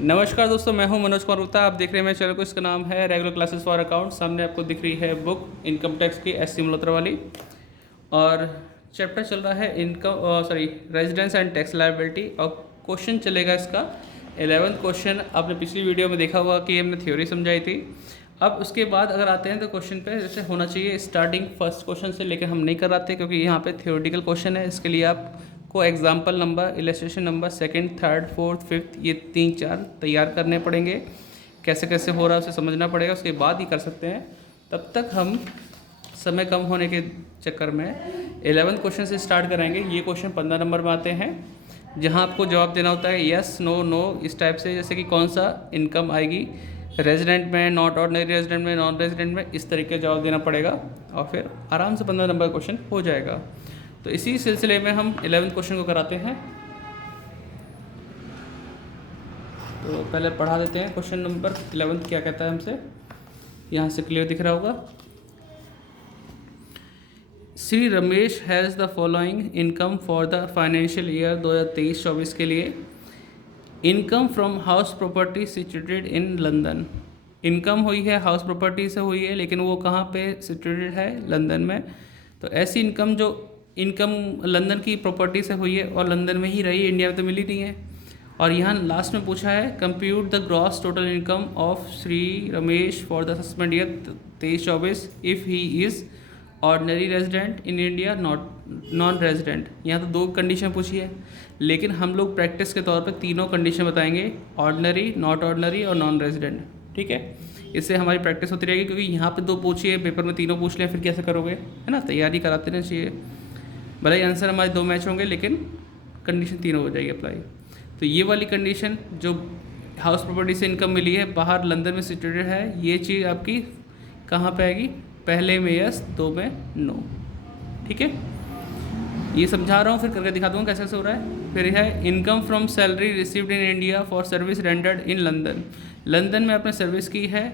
नमस्कार दोस्तों, मैं हूं मनोज कुमार गुप्ता। आप देख रहे हैं मेरे चैनल को। इसका नाम है रेगुलर क्लासेस फॉर अकाउंट। सामने आपको दिख रही है बुक इनकम टैक्स की एस सी मल्होत्रा वाली, और चैप्टर चल रहा है income residence and tax liability. और क्वेश्चन चलेगा इसका 11th क्वेश्चन। आपने पिछली वीडियो में देखा होगा कि हमने थ्योरी समझाई थी। अब उसके बाद अगर आते हैं तो क्वेश्चन पे जैसे होना चाहिए स्टार्टिंग फर्स्ट क्वेश्चन से, लेकिन हम नहीं कराते क्योंकि यहाँ पे थ्योरेटिकल क्वेश्चन है। इसके लिए आपको example number, illustration number 2nd, 3rd, 4th, 5th ये 3-4 तैयार करने पड़ेंगे। कैसे कैसे हो रहा है उसे समझना पड़ेगा, उसके बाद ही कर सकते हैं। तब तक हम समय कम होने के चक्कर में 11th क्वेश्चन से स्टार्ट कराएंगे। ये क्वेश्चन 15 नंबर में आते हैं, जहाँ आपको जवाब देना होता है यस, नो, नो, इस टाइप से। जैसे कि कौन सा इनकम आएगी रेजिडेंट में, नॉट ऑर्डिनरी रेजिडेंट में, नॉन रेजिडेंट में, इस तरीके का जवाब देना पड़ेगा और फिर आराम से 15 नंबर क्वेश्चन हो जाएगा। तो इसी सिलसिले में हम 11th क्वेश्चन को कराते हैं। तो पहले पढ़ा देते हैं क्वेश्चन नंबर 11 क्या कहता है हमसे। यहाँ से क्लियर दिख रहा होगा। Shri Ramesh has the following income for the financial year 2023-24 के लिए। Income from house property situated in London. Income हुई है हाउस प्रॉपर्टी से हुई है, लेकिन वो कहाँ पे सिचुएटेड है? लंदन में। तो ऐसी इनकम जो इनकम लंदन की प्रॉपर्टी से हुई है और लंदन में ही रही है, इंडिया में तो मिली नहीं है। और यहाँ लास्ट में पूछा है compute the gross total income of Shri Ramesh for the suspend year 23-24 if he is ordinary resident in India, non resident. यहाँ तो 2 कंडीशन पूछी है, लेकिन हम लोग प्रैक्टिस के तौर पे तीनों कंडीशन बताएंगे, ऑर्डिनरी, नॉट ऑर्डिनरी और नॉन रेजिडेंट। ठीक है, इससे हमारी प्रैक्टिस होती रहेगी, क्योंकि यहाँ पे 2 पूछी है, पेपर में तीनों पूछ लें, फिर कैसे करोगे, है ना। तैयारी कराते रहना चाहिए। भले ही आंसर हमारे 2 मैच होंगे, लेकिन कंडीशन तीनों हो जाएगी अप्लाई। तो ये वाली कंडीशन जो हाउस प्रॉपर्टी से इनकम मिली है, बाहर लंदन में सिचुएटेड है, ये चीज़ आपकी कहाँ पे आएगी? पहले में यस, 2 में नो। ठीक है, ये समझा रहा हूँ, फिर करके दिखा दूँगा कैसे कैसे हो रहा है। फिर है income from salary received in India for service rendered in London. London में आपने सर्विस की है,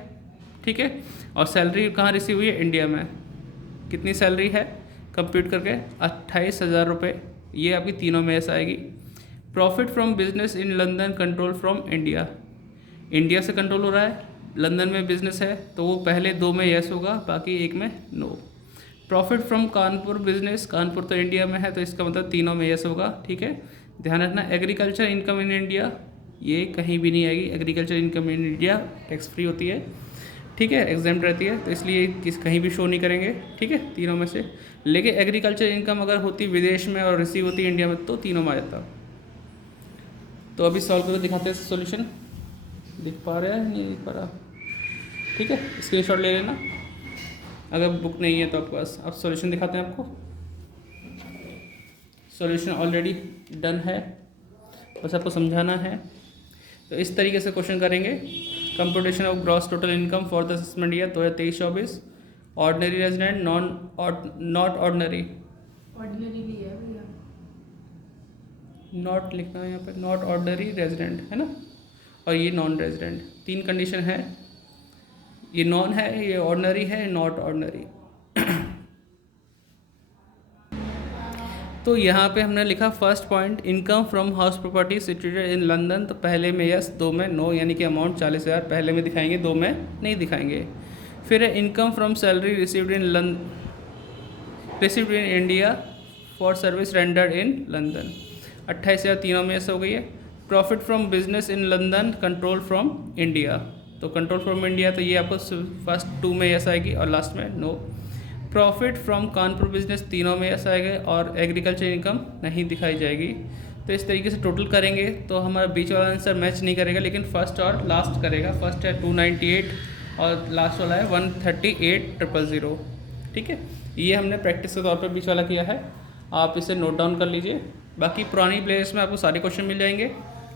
ठीक है, और सैलरी कहाँ रिसीव हुई है? इंडिया में। कितनी सैलरी है कंप्यूट करके? 28,000 रुपये। ये आपकी तीनों में यस आएगी। Profit from business in London control from India. India से कंट्रोल हो रहा है, लंदन में बिजनेस है, तो वो पहले 2 में यस होगा, बाकी 1 में no. Profit from Kanpur business, Kanpur तो इंडिया में है, तो इसका मतलब तीनों में यस होगा। ठीक है, ध्यान रखना। एग्रीकल्चर इनकम इन इंडिया, ये कहीं भी नहीं आएगी। Agriculture income in India tax free होती है, ठीक है, एग्जाम्प्ट रहती है, तो इसलिए कहीं भी शो नहीं करेंगे। ठीक है, तीनों में से। लेकिन एग्रीकल्चर इनकम अगर होती विदेश में और रिसीव होती इंडिया में, तो तीनों में आ जाता। तो अभी सॉल्व करके दिखाते हैं सॉल्यूशन। दिख पा रहा है? नहीं दिख पा रहा? ठीक है, स्क्रीनशॉट ले लेना अगर बुक नहीं है तो आपके पास। अब सॉल्यूशन दिखाते हैं आपको। सॉल्यूशन ऑलरेडी डन है, बस आपको समझाना है। तो इस तरीके से क्वेश्चन करेंगे। Computation of gross total income for the assessment year 2023-24। Ordinary resident, not ordinary, लिया है भैया, नॉट लिखना है यहाँ पे, नॉट ऑर्डिनरी रेजिडेंट है ना, और ये नॉन रेजिडेंट। 3 कंडीशन है, ये नॉन है, ये ऑर्डिनरी है, नॉट ऑर्डिनरी। तो यहाँ पे हमने लिखा first point, income from house property situated in London, तो पहले में यस, 2 में नो, यानी कि अमाउंट 40,000 पहले में दिखाएंगे, 2 में नहीं दिखाएंगे। फिर है income from salary received in India for service rendered in London, 28,000 तीनों में यस हो गई है। Profit from business in London control from India, तो कंट्रोल फ्रॉम इंडिया, तो ये आपको फर्स्ट 2 में यस आएगी और लास्ट में no. Profit from Kanpur business तीनों में यस आएगा और एग्रीकल्चर इनकम नहीं दिखाई जाएगी। तो इस तरीके से टोटल करेंगे तो हमारा बीच वाला आंसर मैच नहीं करेगा, लेकिन फर्स्ट और लास्ट करेगा। फर्स्ट है 298 और लास्ट वाला है 138,000। ठीक है, ये हमने प्रैक्टिस के तौर पर बीच वाला किया है, आप इसे नोट डाउन कर लीजिए। बाकी पुरानी प्लेलिस्ट में आपको सारे क्वेश्चन मिल जाएंगे,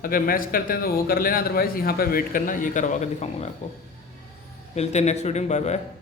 अगर मैच करते हैं तो वो कर लेना, अदरवाइज़ यहाँ पर वेट करना, ये करवा कर दिखाऊंगा मैं आपको। मिलते हैं नेक्स्ट वीडियो में, बाय बाय।